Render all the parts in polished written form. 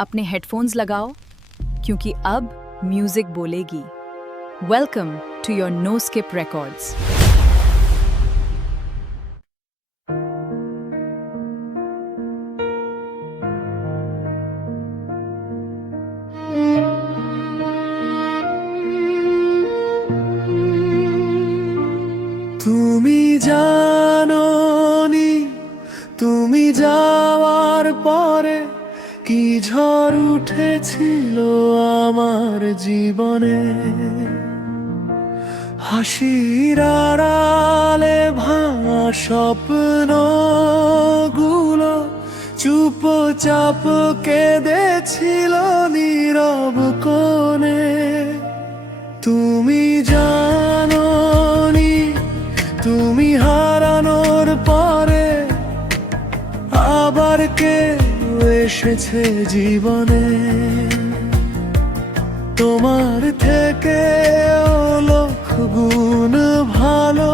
अपने हेडफोन्स लगाओ क्योंकि अब म्यूजिक बोलेगी। Welcome to your no skip records. তুমি জানোনি তুমি যাওয়ার পরে কি ঝড় উঠেছিল আমার জীবনে। হাসির আড়ালে ভাঙা স্বপ্নগুলো চুপচাপ কেঁদেছিল নীরব কোণে। তুমি জানোনি তুমি হারানোর পরে আবার কেউ এসেছে জীবনে, তোমার থেকে লক্ষ গুণ ভালো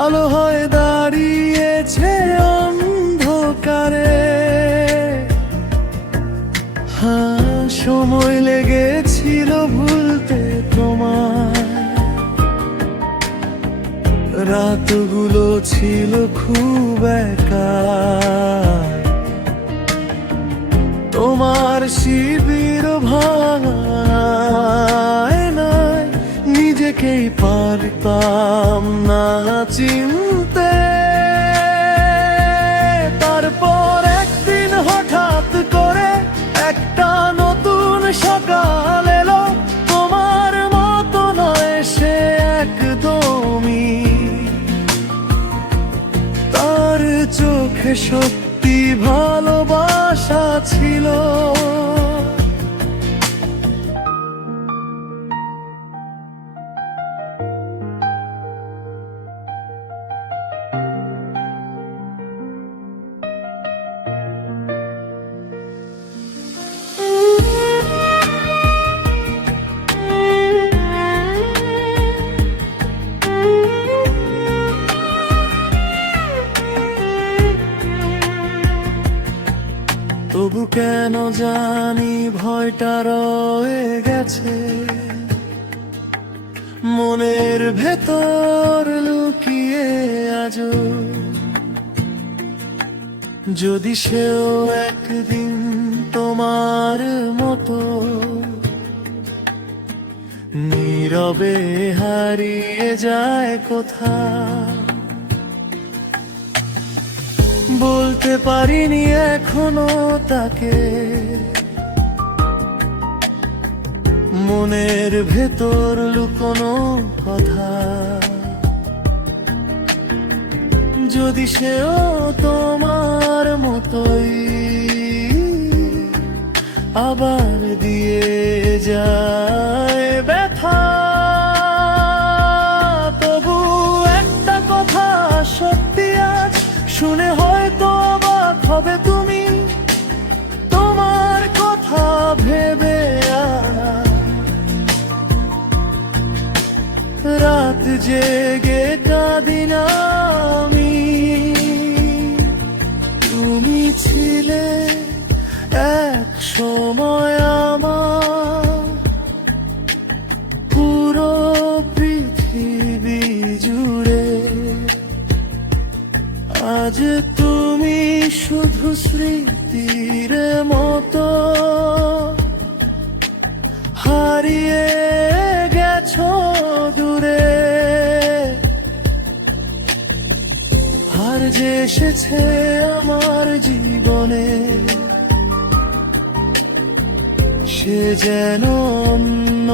আলো হয়ে দাঁড়িয়েছে অন্ধকারে। হ্যাঁ, সময় লেগেছিল ভুলতে তোমার, রাতগুলো ছিল খুব একা। তোমার শিবির ভাঙায় নাই নিজেকেই পারতাম না চিনতে। তারপর একদিন হঠাৎ করে একটা নতুন সকাল এলো, তোমার মতো নয় সে একদমই। তার চোখে সত্যি ভালোবাসা ছিল। তবু কেন জানি ভয়টা রয়ে গেছে মনের ভেতর লুকিয়ে আজও। যদি সেও একদিন তোমার মতো নীরবে হারিয়ে যায় কোথাও। বলতে পারিনি এখনো তাকে মনের ভেতর লুকোনো কথা। যদি সেও তোমার মতোই আবার দিয়ে যায় ব্যথা। তবু একটা কথা সত্যি আজ শুনে হয়তো অবাক হবে তুমি, তোমার কথা ভেবে রাত জেগে কাঁদি না আমি। তুমি ছিলে এক সময় আমার পুরো পৃথিবী জুড়ে। আজ তুমি শুধু স্মৃতির মতো হারিয়ে গেছো দূরে। হার যে এসেছে আমার জীবনে সে যেন অন্য